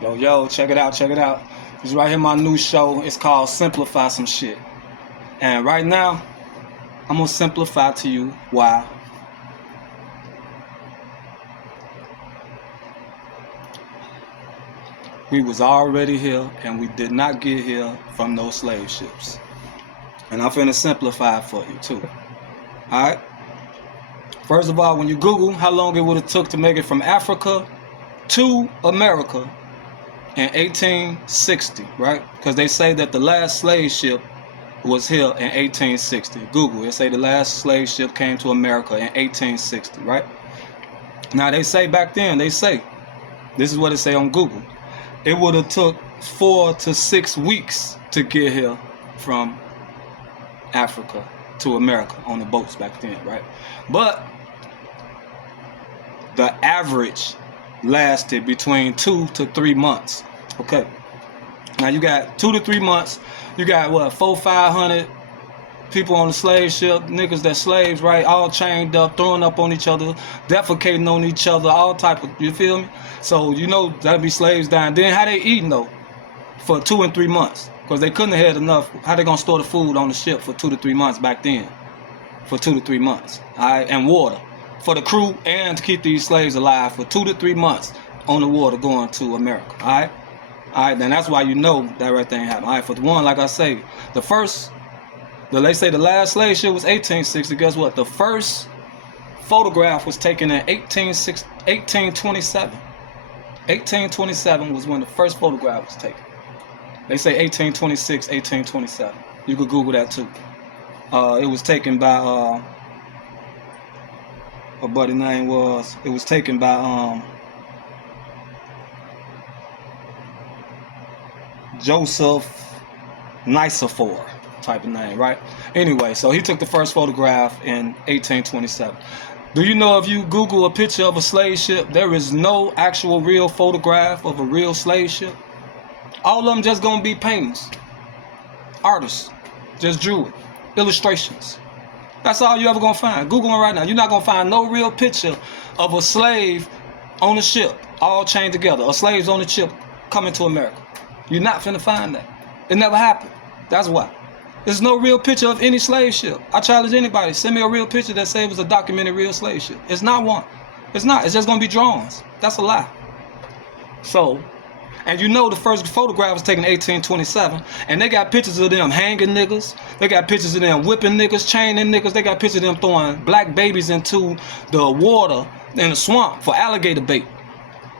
Yo, check it out, check it out. This is right here, my new show. It's called Simplify Some Shit. And right now, I'm gonna simplify to you why we was already here and we did not get here from those slave ships. And I'm finna simplify it for you too. Alright? First of all, when you Google how long it would have took to make it from Africa to America in 1860, right? Because they say that the last slave ship was here in 1860. Google, it say the last slave ship came to America in 1860, right? Now they say back then, this is what it say on Google, it would have took 4 to 6 weeks to get here from Africa to America on the boats back then, right? But the average lasted between 2 to 3 months. Okay. Now you got 2 to 3 months. You got what, 400-500 people on the slave ship, niggas that slaves, right? All chained up, throwing up on each other, defecating on each other, all type of, you feel me? So you know that'd be slaves dying. Then how they eating though for 2 and 3 months? Because they couldn't have had enough. How they gonna store the food on the ship for 2 to 3 months back then? For 2 to 3 months, all right? And water for the crew and to keep these slaves alive for 2 to 3 months on the water going to America, all right? All right, then that's why you know that right thing happened. All right, for the one, like I say, they say the last slave ship was 1860. Guess what? The first photograph was taken in 1827. 1827 was when the first photograph was taken. They say 1826, 1827. You could Google that too. It was taken by a buddy name was. It was taken by Joseph Nicephore type of name, right? Anyway, so he took the first photograph in 1827. Do you know if you Google a picture of a slave ship, there is no actual real photograph of a real slave ship? All of them just gonna be paintings. Artists just drew it. Illustrations. That's all you ever gonna find. Google them right now. You're not gonna find no real picture of a slave on a ship, all chained together, or slaves on the ship coming to America. You're not finna find that. It never happened. That's why. There's no real picture of any slave ship. I challenge anybody, send me a real picture that says it was a documented real slave ship. It's not one. It's not. It's just gonna be drawings. That's a lie. So, and you know the first photograph was taken in 1827, and they got pictures of them hanging niggas. They got pictures of them whipping niggas, chaining niggas. They got pictures of them throwing black babies into the water in the swamp for alligator bait.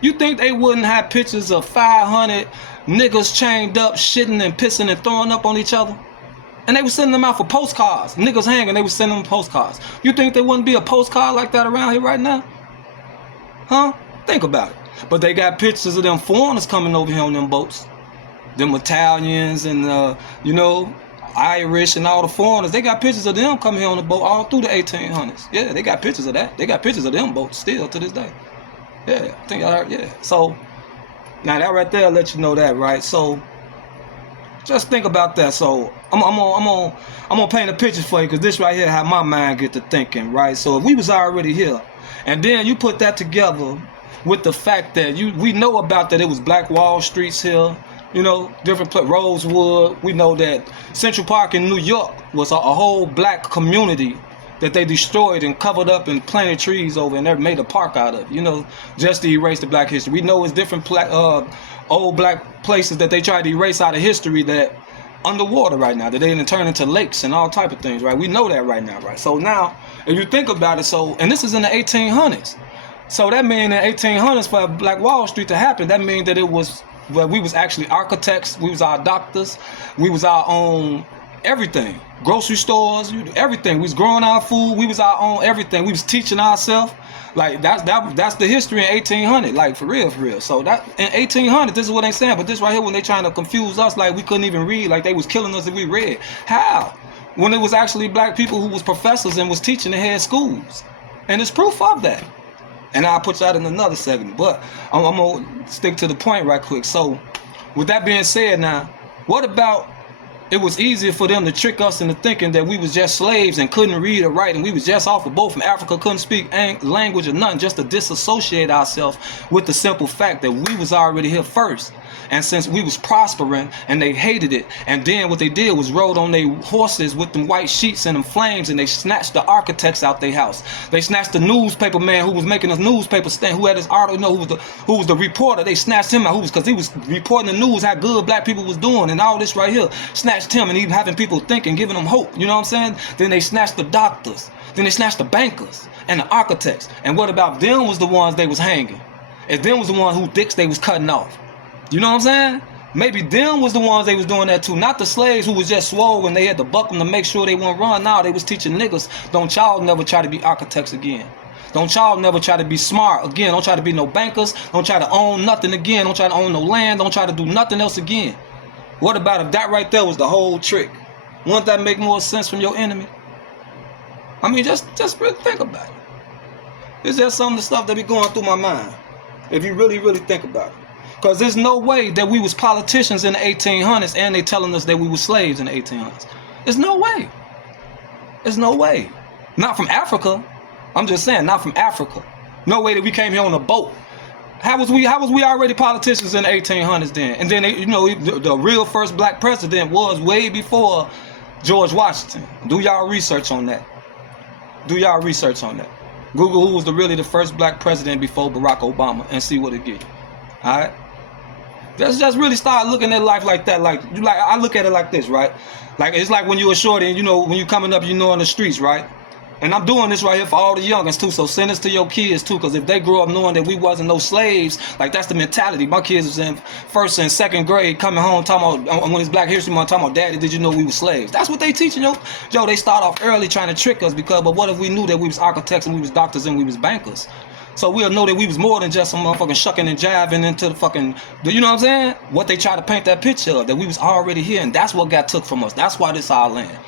You think they wouldn't have pictures of 500 niggas chained up, shitting and pissing and throwing up on each other? And they were sending them out for postcards. Niggas hanging, they were sending them postcards. You think there wouldn't be a postcard like that around here right now? Huh? Think about it. But they got pictures of them foreigners coming over here on them boats. Them Italians and, Irish and all the foreigners. They got pictures of them coming here on the boat all through the 1800s. Yeah, they got pictures of that. They got pictures of them boats still to this day. Yeah, I think I heard, yeah. So, now that right there let you know that, right? So, just think about that. So, I'm gonna paint a picture for you, because this right here how my mind get to thinking, right? So, if we was already here, and then you put that together with the fact that we know about that it was Black Wall Streets here, different Rosewood. We know that Central Park in New York was a whole black community that they destroyed and covered up and planted trees over and they made a park out of, just to erase the black history. We know it's different old black places that they tried to erase out of history that underwater right now, that they didn't turn into lakes and all type of things, right? We know that right now, right? So now, if you think about it, and this is in the 1800s. So that means in the 1800s for Black Wall Street to happen, that means that we was actually architects, we was our doctors, we was our own everything. Grocery stores, everything. We was growing our food, we was our own everything. We was teaching ourselves. Like that's the history in 1800, like for real. So that in 1800, this is what they saying, but this right here when they trying to confuse us, like we couldn't even read, like they was killing us if we read. How? When it was actually black people who was professors and was teaching in head schools. And it's proof of that. And I'll put that in another segment, but I'm gonna stick to the point right quick. So with that being said now, what about it was easier for them to trick us into thinking that we was just slaves and couldn't read or write, and we was just off a boat from Africa, couldn't speak language or nothing, just to disassociate ourselves with the simple fact that we was already here first. And since we was prospering and they hated it, and then what they did was rode on their horses with them white sheets and them flames, and they snatched the architects out their house. They snatched the newspaper man who was making us newspaper stand, who had his article, who was the reporter. They snatched him out, because he was reporting the news, how good black people was doing, and all this right here. Snatched him, and he having people thinking, giving them hope. You know what I'm saying? Then they snatched the doctors. Then they snatched the bankers and the architects. And what about them was the ones they was hanging? And them was the ones who dicks they was cutting off. You know what I'm saying? Maybe them was the ones they was doing that to, not the slaves who was just swole and they had to buck them to make sure they wouldn't run. Now they was teaching niggas, don't y'all never try to be architects again. Don't y'all never try to be smart again. Don't try to be no bankers. Don't try to own nothing again. Don't try to own no land. Don't try to do nothing else again. What about if that right there was the whole trick? Wouldn't that make more sense from your enemy? I mean, just really think about it. It's just some of the stuff that be going through my mind, if you really, really think about it. Because there's no way that we was politicians in the 1800s and they telling us that we were slaves in the 1800s. There's no way. There's no way. Not from Africa. I'm just saying, not from Africa. No way that we came here on a boat. How was we already politicians in the 1800s then? And then, the real first black president was way before George Washington. Do y'all research on that. Do y'all research on that. Google who was really the first black president before Barack Obama and see what it gives you. All right? Let's just really start looking at life like that. Like I look at it like this, right? Like it's like when you were shorty and when you coming up, on the streets, right? And I'm doing this right here for all the youngins too. So send this to your kids too, because if they grow up knowing that we wasn't no slaves, like that's the mentality. My kids was in first and second grade coming home talking about, when it's Black History Month, talking about, Daddy, did you know we were slaves? That's what they teaching, yo. They start off early trying to trick us but what if we knew that we was architects and we was doctors and we was bankers? So we'll know that we was more than just some motherfucking shucking and jiving into the fucking, you know what I'm saying? What they try to paint that picture of, that we was already here, and that's what got took from us. That's why this our land.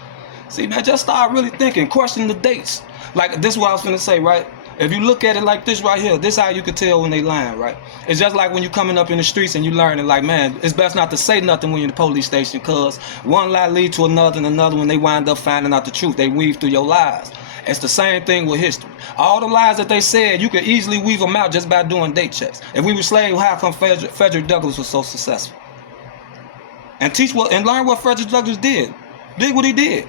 See, man, just start really thinking, question the dates. Like, this is what I was finna say, right? If you look at it like this right here, this how you could tell when they lying, right? It's just like when you coming up in the streets and you learning, like, man, it's best not to say nothing when you're in the police station, because one lie lead to another, and another when they wind up finding out the truth. They weave through your lies. It's the same thing with history. All the lies that they said, you could easily weave them out just by doing date checks. If we were slaves, how come Frederick Douglass was so successful? And learn what Frederick Douglass did. Did what he did.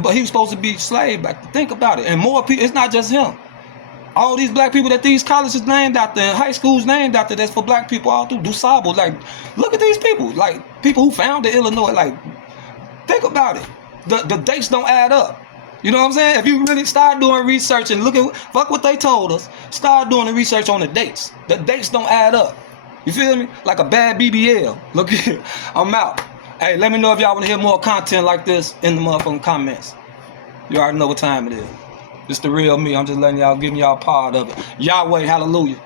But he was supposed to be slave back. Think about it. And more people, it's not just him. All these black people that these colleges named after and high schools named after, that's for black people all through DuSable. Like, look at these people. Like, people who founded Illinois. Like, think about it. The dates don't add up. You know what I'm saying? If you really start doing research and fuck what they told us, start doing the research on the dates. The dates don't add up. You feel me? Like a bad BBL. Look here. I'm out. Hey, let me know if y'all want to hear more content like this in the motherfucking comments. You already know what time it is. It's the real me. I'm just letting y'all, giving y'all part of it. Yahweh, hallelujah.